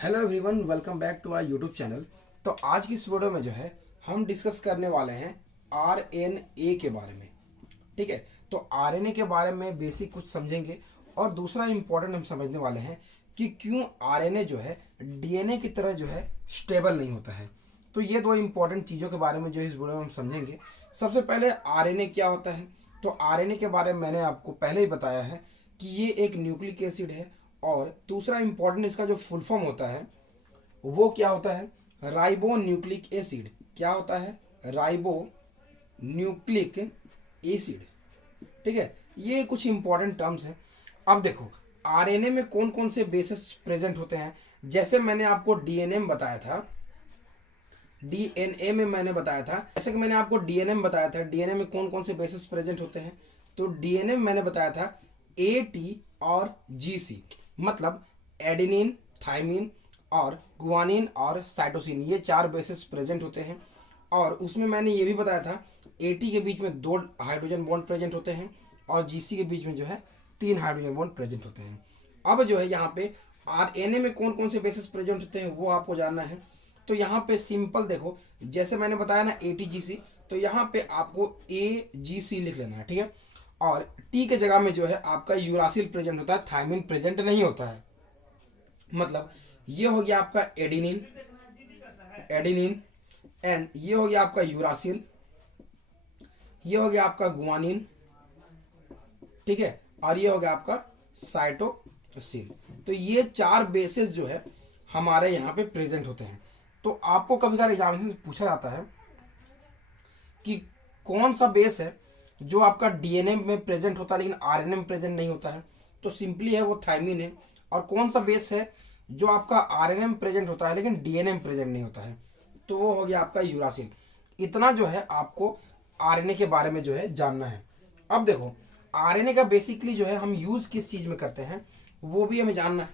Hello everyone, welcome back to our YouTube channel. तो आज की इस वीडियो में जो है हम डिस्कस करने वाले हैं आरएनए के बारे में। ठीक है, तो आरएनए के बारे में बेसिक कुछ समझेंगे और दूसरा इम्पोर्टेंट हम समझने वाले हैं कि क्यों आरएनए जो है डीएनए की तरह जो है स्टेबल नहीं होता है। तो ये दो इम्पोर्टेंट चीज़ों के बारे में जो इस वीडियो में हम समझेंगे। सबसे पहले आरएनए क्या होता है। तो आरएनए के बारे में मैंने आपको पहले ही बताया है कि ये एक न्यूक्लिक एसिड है। और दूसरा इंपॉर्टेंट इसका जो फुल फॉर्म होता है वो क्या होता है, राइबो न्यूक्लिक एसिड। क्या होता है, राइबो न्यूक्लिक एसिड। ठीक है, ये कुछ इंपॉर्टेंट टर्म्स हैं। अब देखो आरएनए में कौन कौन से बेसिस प्रेजेंट होते हैं। जैसे मैंने आपको डीएनए में बताया था, डीएनए में मैंने बताया था, जैसे कि मैंने आपको डीएनए में बताया था डीएनए में कौन कौन से बेसिस प्रेजेंट होते हैं। तो डीएनए में मैंने बताया था ए टी और जीसी, मतलब एडेनिन, थाइमिन और गुआनिन और साइटोसिन, ये चार बेसिस प्रेजेंट होते हैं। और उसमें मैंने ये भी बताया था एटी के बीच में दो हाइड्रोजन बॉन्ड प्रेजेंट होते हैं और जीसी के बीच में जो है तीन हाइड्रोजन बॉन्ड प्रेजेंट होते हैं। अब जो है यहाँ पे आरएनए में कौन कौन से बेसिस प्रेजेंट होते हैं वो आपको जानना है। तो यहाँ पे सिंपल देखो, जैसे मैंने बताया ना एटीजीसी, तो यहाँ पे आपको ए जी सी लिख लेना है। ठीक है, और टी के जगह में जो है आपका यूरासिल प्रेजेंट होता है, थायमिन प्रेजेंट नहीं होता है। मतलब ये हो गया आपका एडिनिन, एडिनिन एंड ये हो गया आपका यूरासिल, ये हो गया आपका गुआनिन। ठीक है, और ये हो गया आपका साइटोसिन। तो ये चार बेसिस जो है हमारे यहाँ पे प्रेजेंट होते हैं। तो आपको कभी कभार एग्जामिनेशन से पूछा जाता है कि कौन सा बेस है जो आपका डीएनए में प्रेजेंट होता है लेकिन आरएनए में प्रेजेंट नहीं होता है। तो सिंपली है वो थाइमिन है। और कौन सा बेस है जो आपका आरएनए में प्रेजेंट होता है लेकिन डीएनए में प्रेजेंट नहीं होता है, तो वो हो गया आपका यूरासिल। इतना जो है आपको आरएनए के बारे में जो है जानना है। अब देखो आरएनए का बेसिकली जो है हम यूज किस चीज में करते हैं वो भी हमें जानना है।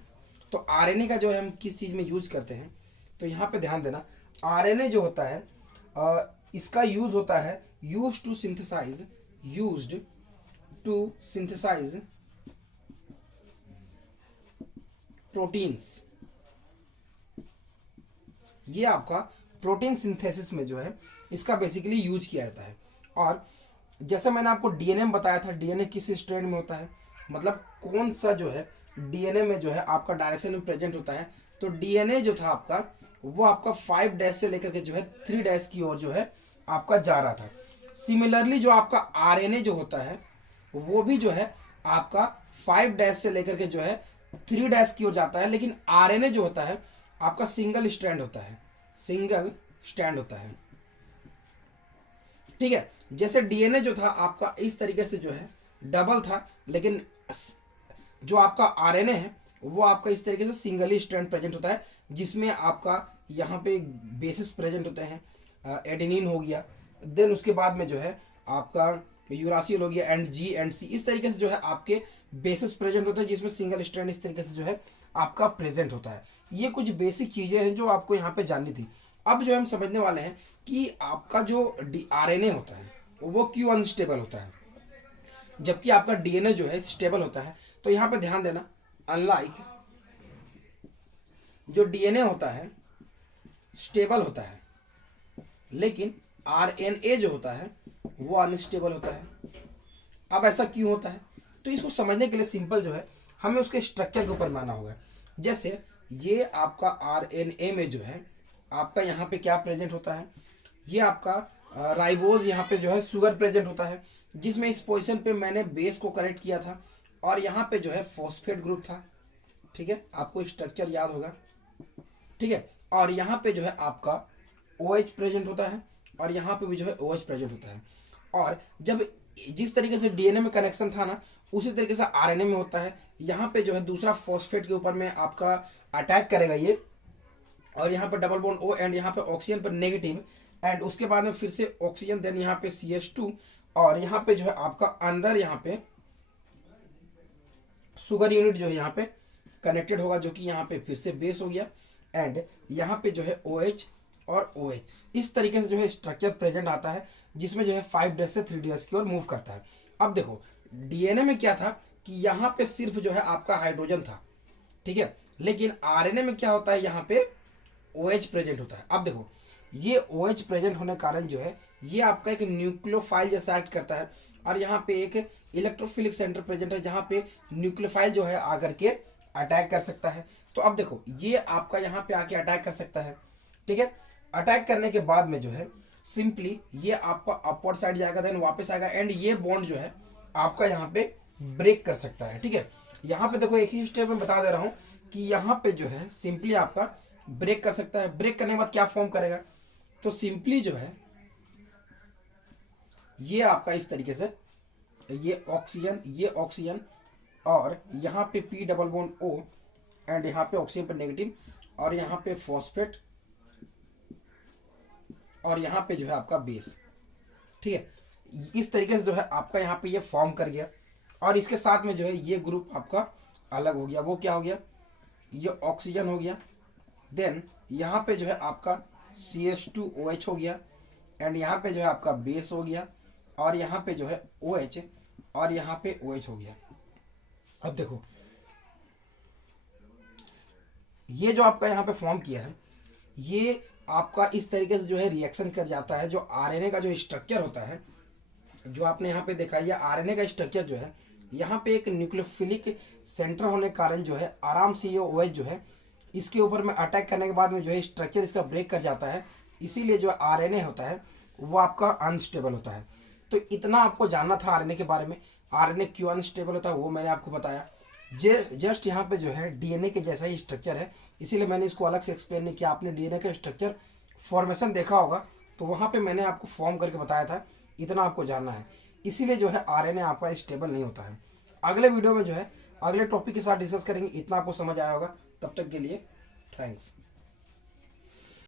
तो आरएनए का जो है हम किस चीज में यूज करते हैं, तो यहाँ पे ध्यान देना। आरएनए जो होता है इसका यूज होता है यूज्ड टू सिंथेसाइज प्रोटीन्स। ये आपका प्रोटीन सिंथेसिस में जो है इसका बेसिकली यूज किया जाता है। और जैसे मैंने आपको डीएनए में बताया था, डीएनए किस स्ट्रैंड में होता है, मतलब कौन सा जो है डीएनए में जो है आपका डायरेक्शन में प्रेजेंट होता है। तो डीएनए जो था आपका वो आपका 5 डैश से लेकर के जो है 3 डैश की ओर जो है आपका जा रहा था। सिमिलरली जो आपका आरएनए जो होता है वो भी जो है आपका 5 डैश से लेकर के जो है 3 डैश की ओर जाता है। लेकिन आरएनए जो होता है आपका सिंगल स्ट्रैंड होता है, सिंगल स्ट्रैंड होता है। ठीक है, जैसे डीएनए जो था आपका इस तरीके से जो है डबल था, लेकिन जो आपका आरएनए है वो आपका इस तरीके से सिंगल ही स्ट्रैंड प्रेजेंट होता है, जिसमें आपका यहाँ पे बेसिस प्रेजेंट होते हैं, एडेनिन हो गया, देन उसके बाद में जो है आपका यूरासिल हो गया एंड जी एंड सी। इस तरीके से जो है आपके बेसिस प्रेजेंट होते हैं जिसमें सिंगल स्ट्रैंड इस तरीके से जो है आपका प्रेजेंट होता है। ये कुछ बेसिक चीजें हैं जो आपको यहाँ पे जाननी थी। अब जो हम समझने वाले हैं कि आपका जो आरएनए होता है वो क्यों अनस्टेबल होता है जबकि आपका डीएनए जो है स्टेबल होता है। तो यहाँ पे ध्यान देना, अनलाइक जो डीएनए होता है स्टेबल होता है लेकिन आरएनए जो होता है वो अनस्टेबल होता है। अब ऐसा क्यों होता है, तो इसको समझने के लिए सिंपल जो है हमें उसके स्ट्रक्चर के ऊपर मानना होगा। जैसे ये आपका आरएनए में जो है आपका यहाँ पे क्या प्रेजेंट होता है, ये आपका राइबोज यहाँ पे जो है शुगर प्रेजेंट होता है, जिसमें इस पोजीशन पे मैंने बेस को कनेक्ट किया था और यहाँ पे जो है फॉस्फेट ग्रुप था। ठीक है, आपको स्ट्रक्चर याद होगा। ठीक है, और यहाँ पे जो है आपका OH प्रेजेंट होता है और यहाँ पे भी जो है OH प्रेजेंट होता है। और जब जिस तरीके से डीएनए में कनेक्शन था ना उसी तरीके से आरएनए में होता है। यहाँ पे जो है दूसरा फॉस्फेट के ऊपर में आपका अटैक करेगा ये, और यहाँ पे डबल बॉन्ड O एंड यहाँ पे ऑक्सीजन पर नेगेटिव, एंड उसके बाद में फिर से ऑक्सीजन, देन यहाँ पे CH2, और यहाँ पे जो है आपका अंदर यहाँ पे शुगर यूनिट जो है यहाँ पे कनेक्टेड होगा, जो कि यहाँ पे फिर से बेस हो गया, एंड यहाँ पे जो है OH और OH। इस तरीके से जो है स्ट्रक्चर प्रेजेंट आता है जिसमें जो है 5 डैश से 3 डैश की ओर मूव करता है। अब देखो डीएनए में क्या था कि यहाँ पे सिर्फ जो है आपका हाइड्रोजन था। ठीक है, लेकिन आरएनए में क्या होता है, यहाँ पे OH प्रेजेंट होता है। अब देखो ये OH प्रेजेंट होने के कारण जो है ये आपका एक न्यूक्लियोफाइल जैसा एक्ट करता है, और यहाँ पे एक इलेक्ट्रोफिलिक सेंटर प्रेजेंट है जहाँ पे न्यूक्लियोफाइल जो है आकर के अटैक कर सकता है। तो अब देखो ये आपका यहाँ पे आके अटैक कर सकता है, ठीक है। अटैक करने के बाद में जो है सिंपली ये आपका अपवर्ड साइड जाएगा, देन वापस आएगा, एंड ये बॉन्ड जो है आपका यहाँ पे ब्रेक कर सकता है, ठीक है। यहाँ पे देखो एक ही स्टेप में बता दे रहा हूँ कि यहाँ पे जो है सिंपली आपका ब्रेक कर सकता है। ब्रेक करने के बाद क्या फॉर्म करेगा, तो सिंपली जो है ये आपका इस तरीके से ये ऑक्सीजन और यहाँ पे P double bond O and यहाँ पे ऑक्सीजन पे नेगेटिव, और यहाँ पे फॉस्फेट, और यहाँ पे जो है आपका बेस, ठीक है। इस तरीके से जो है आपका यहाँ पे ये फॉर्म कर गया, और इसके साथ में जो है ये ग्रुप आपका अलग हो गया। वो क्या हो गया, ये ऑक्सीजन हो गया, देन यहाँ पे जो है आपका CH2OH हो गया, एंड यहाँ पे जो है आपका बेस हो गया, और यहाँ पे जो है OH, और यहाँ पे OH हो गया। अब देखो ये जो आपका यहाँ पे फॉर्म किया है ये आपका इस तरीके से जो है रिएक्शन कर जाता है। जो आरएनए का जो स्ट्रक्चर होता है, जो आपने यहाँ पे देखा, ये आरएनए का स्ट्रक्चर जो है यहाँ पे एक न्यूक्लियोफिलिक सेंटर होने के कारण जो है आराम से ये OH जो है इसके ऊपर में अटैक करने के बाद में जो है स्ट्रक्चर इसका ब्रेक कर जाता है। इसीलिए जो आरएनए होता है वो आपका अनस्टेबल होता है। तो इतना आपको जानना था आरएनए के बारे में। आरएनए क्यों अनस्टेबल होता है वो मैंने आपको बताया। जस्ट यहाँ पे जो है डीएनए के जैसा ही स्ट्रक्चर है, इसीलिए मैंने इसको अलग से एक्सप्लेन नहीं किया। आपने डीएनए का स्ट्रक्चर फॉर्मेशन देखा होगा तो वहाँ पे मैंने आपको फॉर्म करके बताया था। इतना आपको जानना है, इसीलिए जो है आरएनए आपका स्टेबल नहीं होता है। अगले वीडियो में जो है अगले टॉपिक के साथ डिस्कस करेंगे। इतना आपको समझ आया होगा। तब तक के लिए थैंक्स।